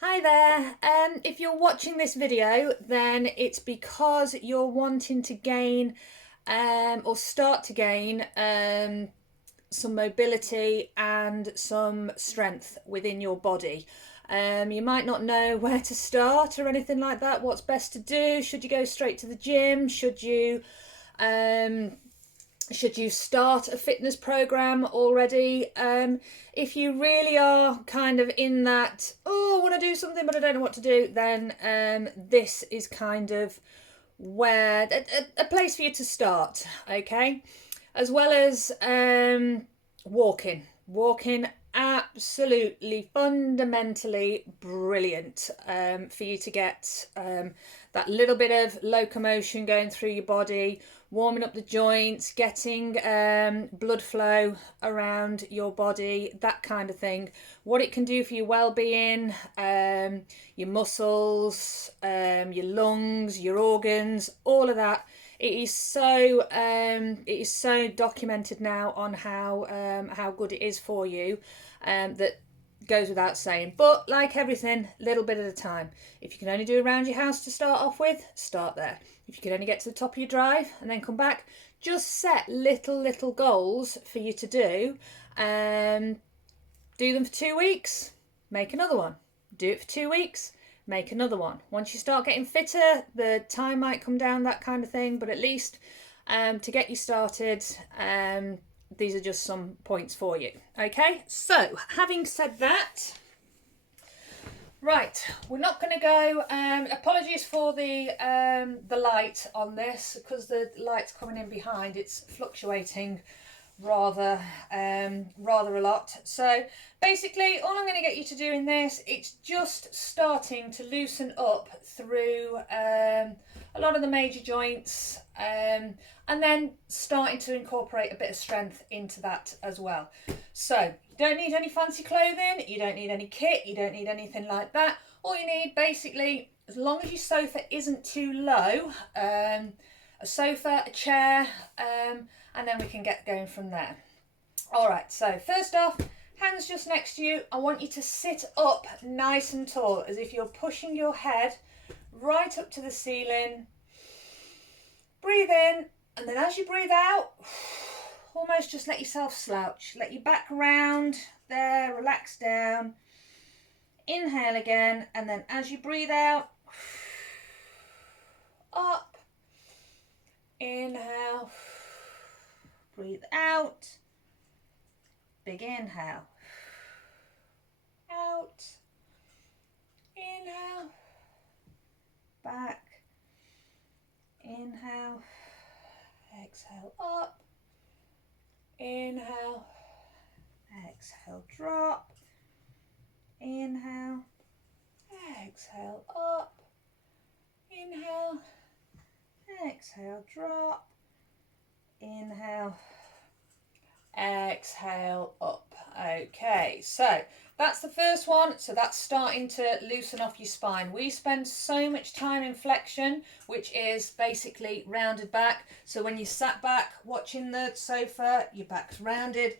Hi there. If you're watching this video, then it's because you're wanting to gain or start to gain some mobility and some strength within your body. You might not know where to start or anything like that. What's best to do? Should you go straight to the gym? Um, should you start a fitness program already? If you really are kind of in that, oh, I want to do something but I don't know what to do, then this is kind of where a place for you to start, okay? As well as walking absolutely fundamentally brilliant for you to get that little bit of locomotion going through your body, warming up the joints, getting blood flow around your body, that kind of thing. What it can do for your well-being, your muscles, your lungs, your organs, all of that. It is so documented now on how good it is for you, that goes without saying. But like everything, little bit at a time. If you can only do around your house to start off with, start there. If you can only get to the top of your drive and then come back, just set little goals for you to do. Do them for 2 weeks, make another one. Do it for 2 weeks, make another one. Once you start getting fitter, the time might come down, that kind of thing, but at least to get you started, these are just some points for you. Okay, so having said that, right, we're not going to go. Apologies for the light on this, because the light's coming in behind. It's fluctuating rather a lot. So basically, all I'm going to get you to do in this, it's just starting to loosen up through a lot of the major joints, and then starting to incorporate a bit of strength into that as well. So you don't need any fancy clothing, you don't need any kit, you don't need anything like that. All you need, basically, as long as your sofa isn't too low, a sofa, a chair, and then we can get going from there. All right, so first off, hands just next to you. I want you to sit up nice and tall, as if you're pushing your head right up to the ceiling. Breathe in, and then as you breathe out, almost just let yourself slouch. Let your back round there, relax down. Inhale again, and then as you breathe out, up. Inhale. Breathe out. Big inhale. Out. Inhale. Back. Inhale. Exhale up. Inhale. Exhale drop. Inhale. Exhale up. Inhale. Exhale drop. Inhale. Exhale up. Okay, so that's the first one. So that's starting to loosen off your spine. We spend so much time in flexion, which is basically rounded back. So when you sat back watching the sofa, your back's rounded.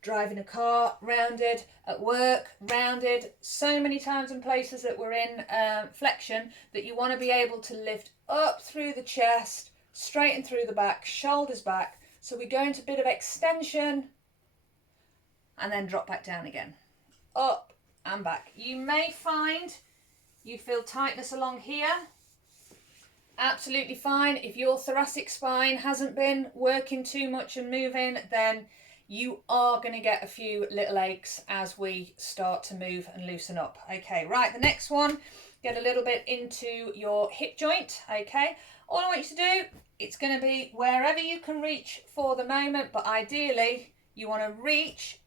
Driving a car, rounded. At work, rounded. So many times and places that we're in flexion, that you want to be able to lift up through the chest, straighten through the back, shoulders back. So we go into a bit of extension and then drop back down again. Up and back. You may find you feel tightness along here. Absolutely fine. If your thoracic spine hasn't been working too much and moving, then you are going to get a few little aches as we start to move and loosen up. Okay, right, the next one, get a little bit into your hip joint. Okay, all I want you to do, it's going to be wherever you can reach for the moment, but ideally you want to reach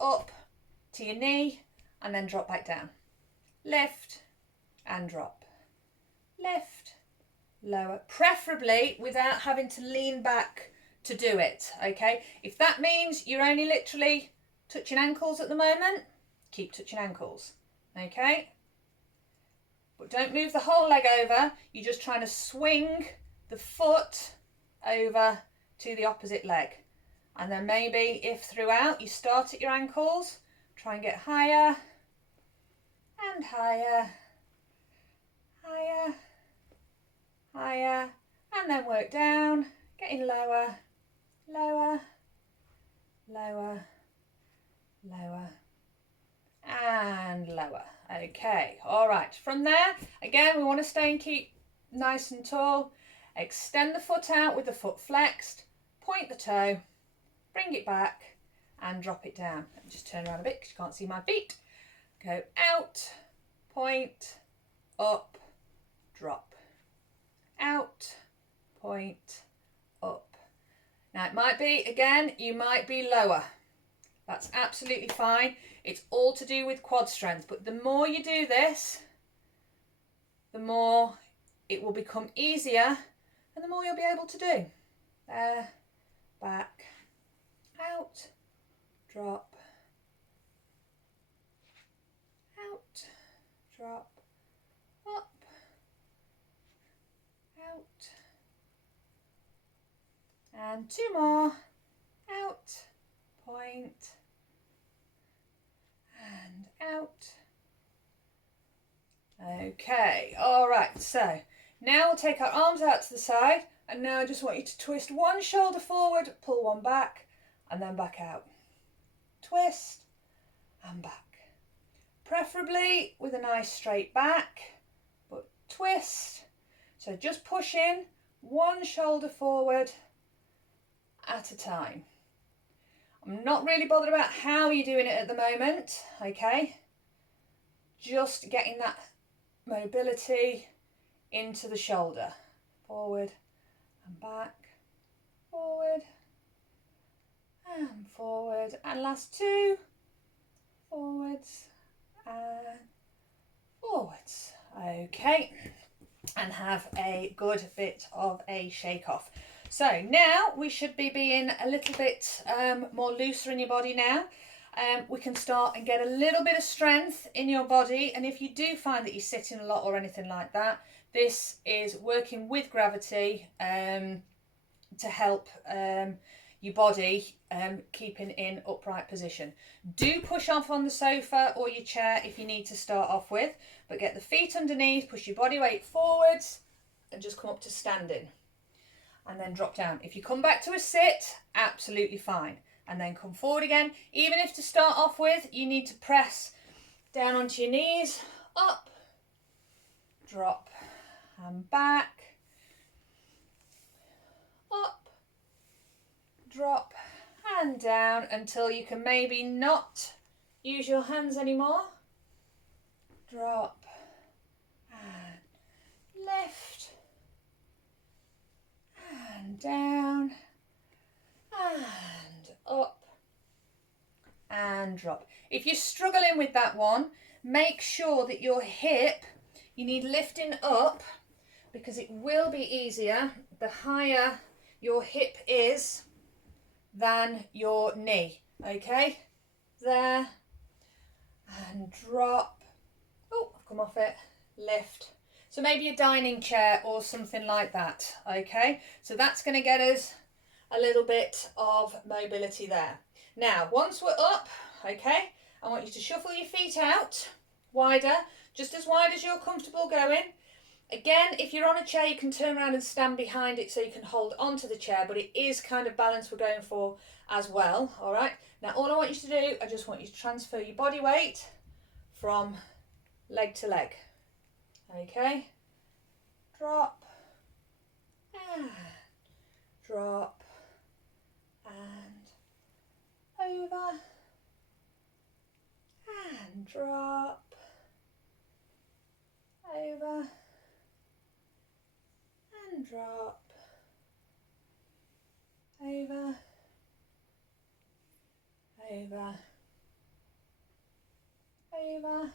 up to your knee and then drop back down. Lift and drop. Lift, lower, preferably without having to lean back to do it. Okay, if that means you're only literally touching ankles at the moment, keep touching ankles. Okay, but don't move the whole leg over. You're just trying to swing the foot over to the opposite leg. And then maybe if throughout you start at your ankles, try and get higher and higher, higher, higher, and then work down, getting lower, lower, lower, lower, and lower. Okay, all right. From there, again, we want to stay and keep nice and tall. Extend the foot out with the foot flexed, point the toe, bring it back, and drop it down. Just turn around a bit because you can't see my feet. Go out, point, up, drop. Out, point, up. Now it might be, again, you might be lower. That's absolutely fine. It's all to do with quad strength, but the more you do this, the more it will become easier and the more you'll be able to do. There, back, out, drop, out, drop, up, out, and two more, out, point, and out. Okay, all right, so now we'll take our arms out to the side, and now I just want you to twist one shoulder forward, pull one back, and then back out. Twist and back. Preferably with a nice straight back, but twist. So just push in one shoulder forward at a time. I'm not really bothered about how you're doing it at the moment, okay? Just getting that mobility into the shoulder. Forward and back, forward and forward. And last two, forwards and forwards. Okay, and have a good bit of a shake off. So now we should be being a little bit more looser in your body now. We can start and get a little bit of strength in your body, and if you do find that you're sitting a lot or anything like that, this is working with gravity to help your body keeping in upright position. Do push off on the sofa or your chair if you need to start off with, but get the feet underneath, push your body weight forwards and just come up to standing and then drop down. If you come back to a sit, absolutely fine. And then come forward again. Even if to start off with, you need to press down onto your knees, up, drop, and back, up, drop, and down until you can maybe not use your hands anymore. Drop, and lift, and down, and up and drop. If you're struggling with that one, make sure that your hip, you need lifting up, because it will be easier the higher your hip is than your knee. Okay, there, and drop. Oh, I've come off it. Lift. So maybe a dining chair or something like that. Okay, so that's going to get us a little bit of mobility there. Now, once we're up, okay, I want you to shuffle your feet out wider, just as wide as you're comfortable going. Again, if you're on a chair, you can turn around and stand behind it so you can hold onto the chair, but it is kind of balance we're going for as well, all right? Now, all I want you to do, I just want you to transfer your body weight from leg to leg, okay? Drop, and drop, and over, and drop, over, and drop, over, over, over,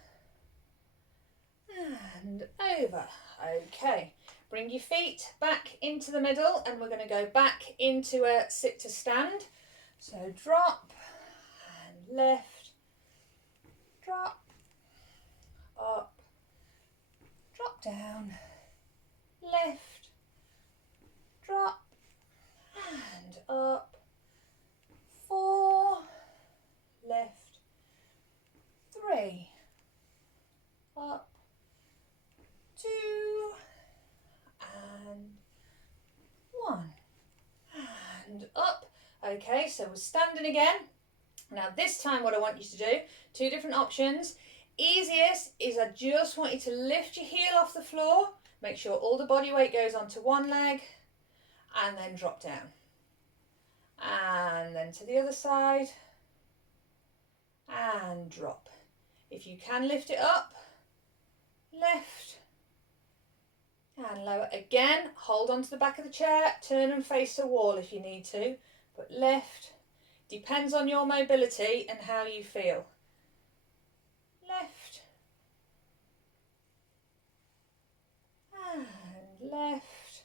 and over. Okay, bring your feet back into the middle and we're going to go back into a sit to stand. So drop and lift, drop, up, drop down, lift, drop, and up, 4, lift, 3, up, 2, and 1, and up. Okay, so we're standing again. Now this time what I want you to do, 2 different options. Easiest is I just want you to lift your heel off the floor, make sure all the body weight goes onto one leg, and then drop down. And then to the other side, and drop. If you can lift it up, lift, and lower. Again, hold on to the back of the chair, turn and face the wall if you need to, but lift. Depends on your mobility and how you feel. Left, and left,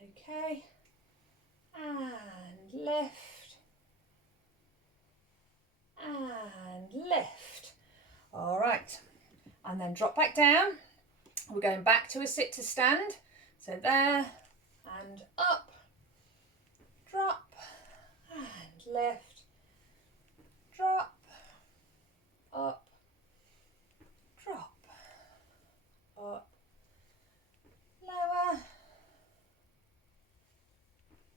okay, and left, and lift. All right, and then drop back down. We're going back to a sit to stand. So there, and up, drop, and lift, drop, up, drop, up, lower,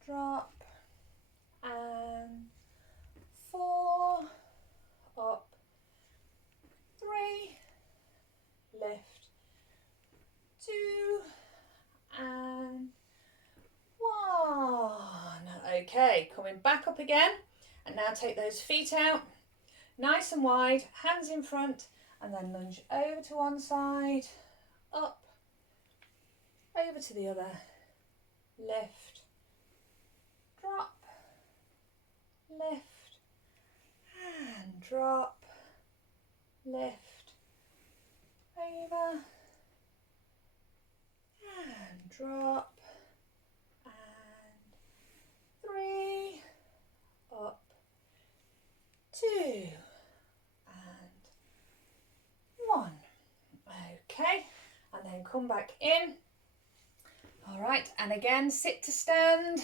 drop, and 4, up, 3, lift, 2, and 1. Okay, coming back up again, and now take those feet out, nice and wide, hands in front, and then lunge over to one side, up, over to the other, lift, drop, lift, and drop, lift, over, and drop, and 3, up, 2, and 1. Okay, and then come back in. All right, and again, sit to stand.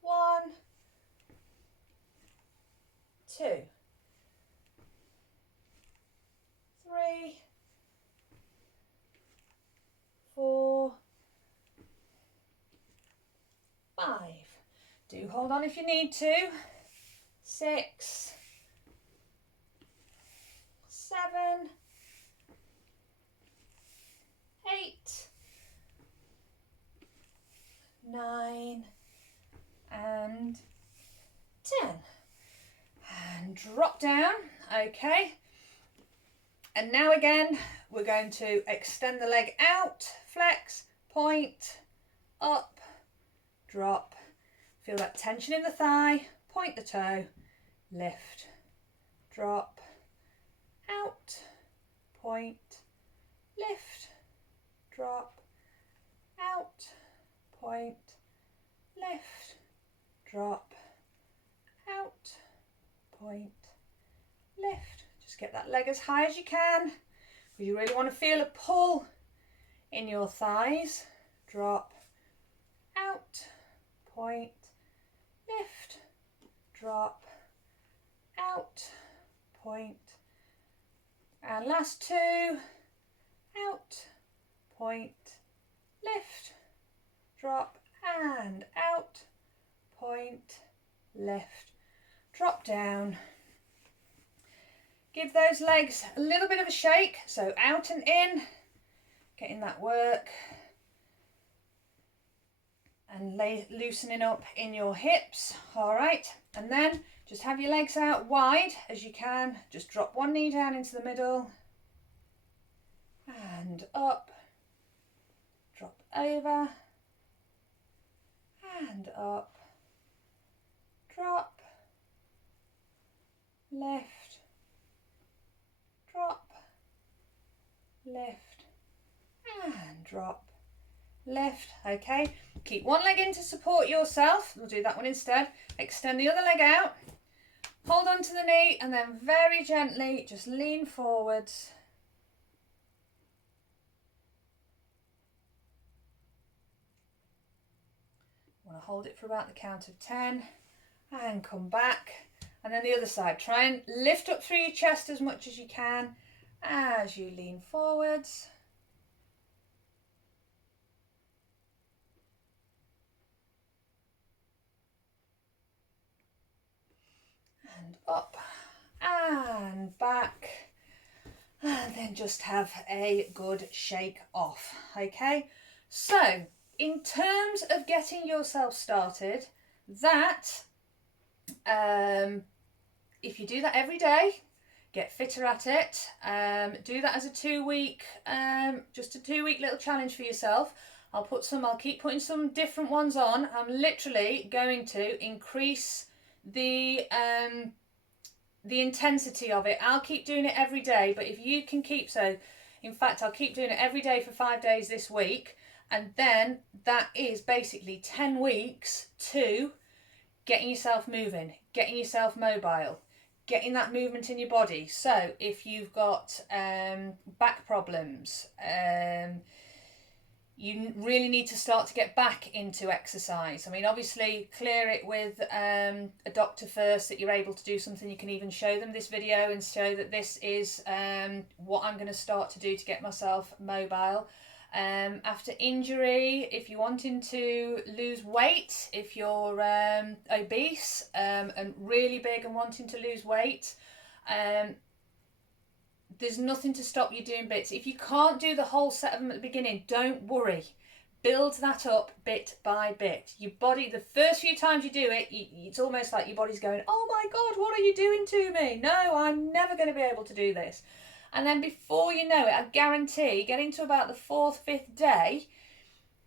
1, 2, 3, 4, 5. Do hold on if you need to. 6, 7, 8, 9, and 10. And drop down. Okay. And now again, we're going to extend the leg out, flex, point, up, drop. Feel that tension in the thigh, point the toe, lift, drop, out, point, lift, drop, out, point, lift, drop, out, point, lift. Just get that leg as high as you can, because you really want to feel a pull in your thighs. Drop, out, point, lift, drop, out, point, and last 2, out, point, lift, drop, and out, point, lift, drop down. Give those legs a little bit of a shake, so out and in, getting that work, and loosening up in your hips. All right, and then just have your legs out wide as you can. Just drop one knee down into the middle, and up, drop over, and up, drop, lift, drop, lift, and drop, lift. Okay, keep one leg in to support yourself. We'll do that one instead. Extend the other leg out, hold on to the knee, and then very gently just lean forwards. Want to hold it for about the count of 10 and come back. And then the other side, try and lift up through your chest as much as you can, as you lean forwards. And up and back. And then just have a good shake off. Okay, so in terms of getting yourself started, that if you do that every day, get fitter at it. Do that as a 2 week, just a 2 week little challenge for yourself. I'll keep putting some different ones on. I'm literally going to increase the intensity of it. I'll keep doing it every day, but if you can in fact, I'll keep doing it every day for 5 days this week, and then that is basically 10 weeks to getting yourself moving, getting yourself mobile, getting that movement in your body. So if you've got back problems, you really need to start to get back into exercise. I mean, obviously clear it with a doctor first that you're able to do something. You can even show them this video and show that this is what I'm going to start to do to get myself mobile. After injury, if you're wanting to lose weight, if you're obese and really big and wanting to lose weight, there's nothing to stop you doing bits. If you can't do the whole set of them at the beginning, don't worry. Build that up bit by bit. Your body, the first few times you do it, it's almost like your body's going, oh my God, what are you doing to me? No, I'm never going to be able to do this. And then before you know it, I guarantee, getting to about the 4th, 5th day,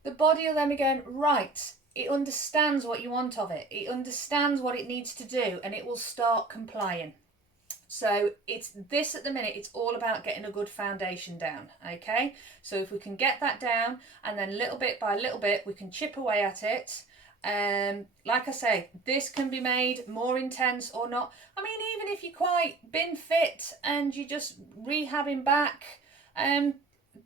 the body will then be going, right, it understands what you want of it. It understands what it needs to do, and it will start complying. So it's this at the minute, it's all about getting a good foundation down, okay? So if we can get that down, and then little bit by little bit, we can chip away at it. Like I say, this can be made more intense or not. I mean, even if you're quite been fit and you're just rehabbing back,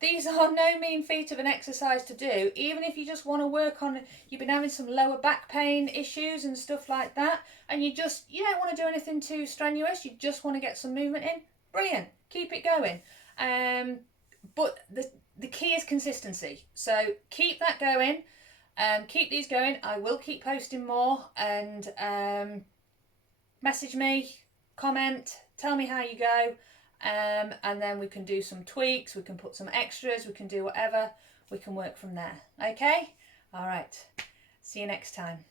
these are no mean feat of an exercise to do. Even if you just want to work on, you've been having some lower back pain issues and stuff like that, and you don't want to do anything too strenuous, you just want to get some movement in, brilliant, keep it going. But the key is consistency, so keep that going, keep these going. I will keep posting more, and message me, comment, tell me how you go. And then we can do some tweaks, we can put some extras, we can do whatever, we can work from there. Okay? All right. See you next time.